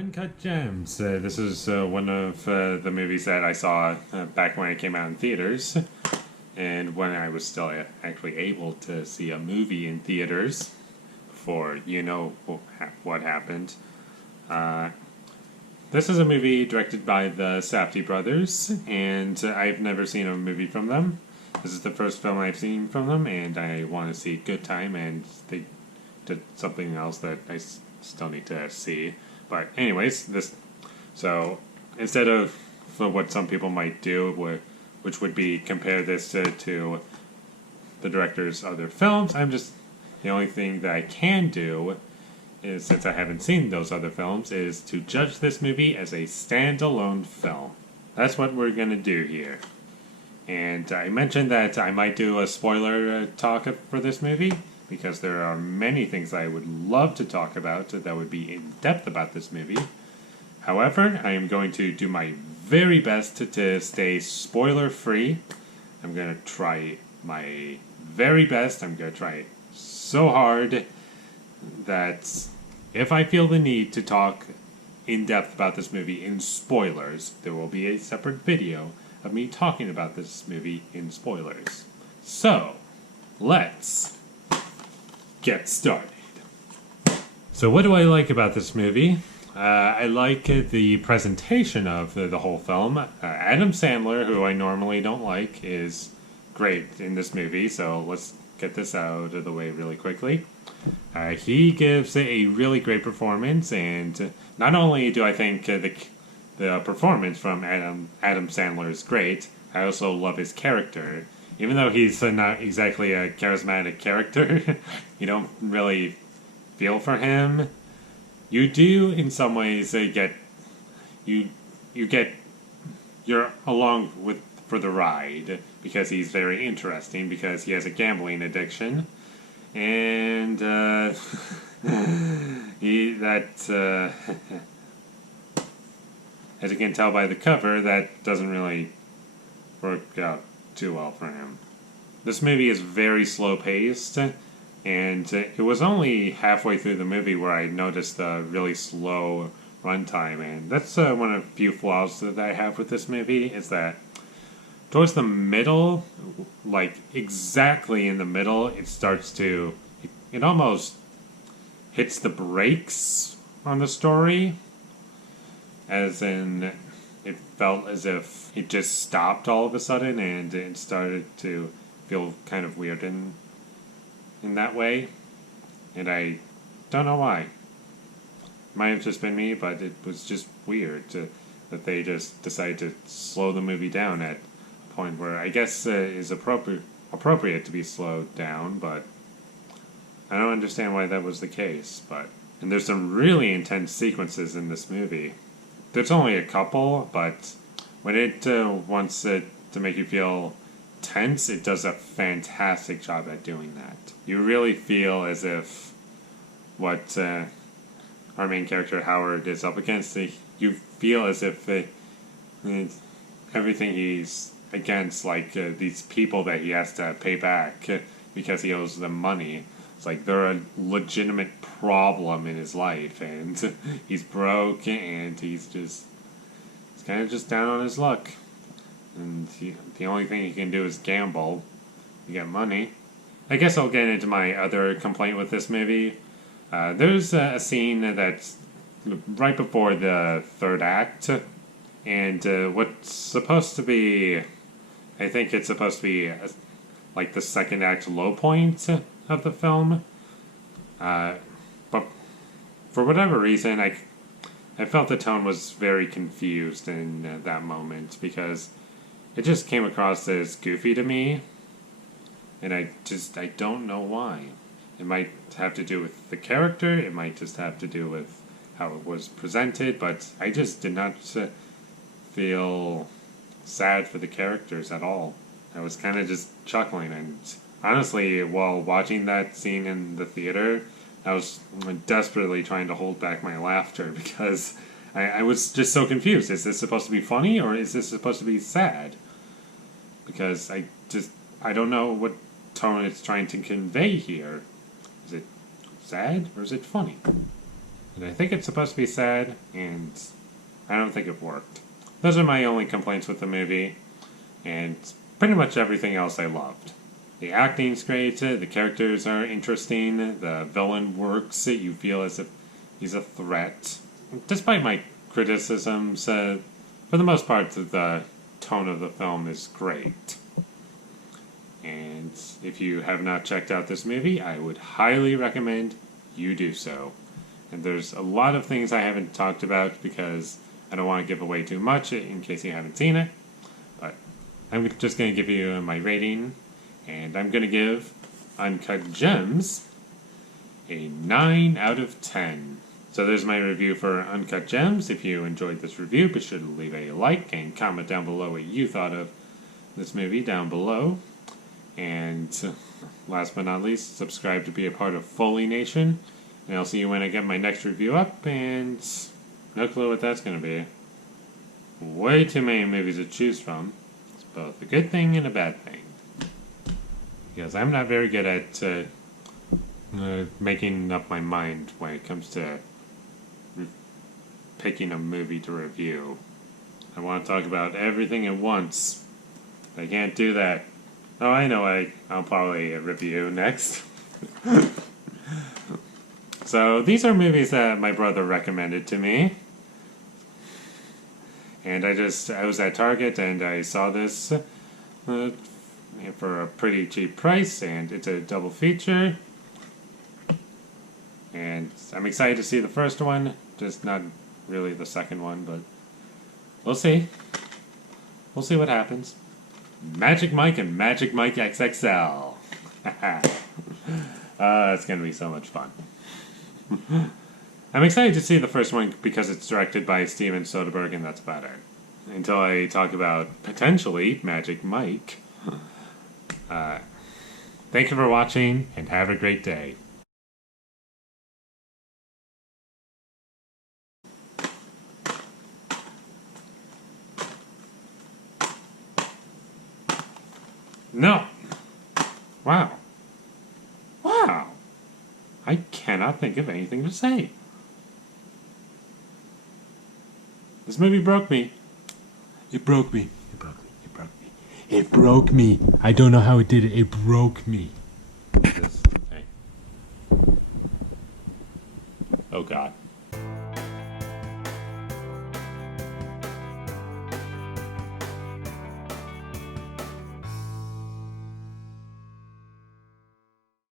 Uncut Gems. This is one of the movies that I saw back when it came out in theaters, and when I was still actually able to see a movie in theaters before what happened. Uh, this is a movie directed by the Safdie brothers, and I've never seen a movie from them. This is the first film I've seen from them, and I want to see Good Time, and they did something else that I still need to see. But anyways, so instead of what some people might do, which would be compare this to the director's other films, the only thing that I can do is, since I haven't seen those other films, is to judge this movie as a standalone film. That's what we're gonna do here. And I mentioned that I might do a spoiler talk for this movie, because there are many things I would love to talk about that would be in depth about this movie. However, I am going to do my very best to stay spoiler free. I'm going to try my very best. I'm going to try so hard that if I feel the need to talk in depth about this movie in spoilers, there will be a separate video of me talking about this movie in spoilers. So, let's get started. So what do I like about this movie? I like the presentation of the whole film. Adam Sandler, who I normally don't like, is great in this movie, so let's get this out of the way really quickly. He gives a really great performance, and not only do I think the performance from Adam Sandler is great, I also love his character. Even though he's not exactly a charismatic character, you don't really feel for him. You do, in some ways, you're along for the ride, because he's very interesting, because he has a gambling addiction, and as you can tell by the cover, that doesn't really work out too well for him. This movie is very slow paced, and it was only halfway through the movie where I noticed the really slow runtime, and that's one of the few flaws that I have with this movie, is that towards the middle, like exactly in the middle, it almost hits the brakes on the story, as in it felt as if it just stopped all of a sudden, and it started to feel kind of weird in that way. And I don't know why. It might have just been me, but it was just weird that they just decided to slow the movie down at a point where I guess is appropriate to be slowed down, but I don't understand why that was the case. And there's some really intense sequences in this movie. There's only a couple, but when it wants to make you feel tense, it does a fantastic job at doing that. You really feel as if what our main character Howard is up against, you feel as if everything he's against, like these people that he has to pay back because he owes them money, it's like they're a legitimate problem in his life, and he's broke, and he's kind of just down on his luck. And the only thing he can do is gamble to get money. I guess I'll get into my other complaint with this movie. There's a scene that's right before the third act, and what's supposed to be, I think it's supposed to be like the second act low point of the film. But for whatever reason, I felt the tone was very confused in that moment, because it just came across as goofy to me, and I don't know why. It might have to do with the character, it might just have to do with how it was presented, but I just did not feel sad for the characters at all. I was kind of just chuckling, and honestly, while watching that scene in the theater, I was desperately trying to hold back my laughter, because I was just so confused. Is this supposed to be funny, or is this supposed to be sad? Because I don't know what tone it's trying to convey here. Is it sad, or is it funny? And I think it's supposed to be sad, and I don't think it worked. Those are my only complaints with the movie, and pretty much everything else I loved. The acting's great, the characters are interesting, the villain works, you feel as if he's a threat. Despite my criticisms, for the most part, the tone of the film is great. And if you have not checked out this movie, I would highly recommend you do so. And there's a lot of things I haven't talked about because I don't want to give away too much in case you haven't seen it. But I'm just going to give you my rating, and I'm going to give Uncut Gems a 9 out of 10. So there's my review for Uncut Gems. If you enjoyed this review, be sure to leave a like and comment down below what you thought of this movie down below. And last but not least, subscribe to be a part of Foley Nation. And I'll see you when I get my next review up, and no clue what that's going to be. Way too many movies to choose from. It's both a good thing and a bad thing. Because I'm not very good at making up my mind when it comes to picking a movie to review. I want to talk about everything at once. I can't do that. Oh, I know I'll probably review next. So, these are movies that my brother recommended to me. And I was at Target and I saw this for a pretty cheap price, and it's a double feature. And I'm excited to see the first one, just not really the second one, but we'll see. We'll see what happens. Magic Mike and Magic Mike XXL. It's going to be so much fun. I'm excited to see the first one because it's directed by Steven Soderbergh, and that's about it. Until I talk about, potentially, Magic Mike. Thank you for watching, and have a great day. No. Wow. Wow. I cannot think of anything to say. This movie broke me. It broke me. It broke me. It broke me. It broke me. I don't know how it did it. It broke me. Oh God.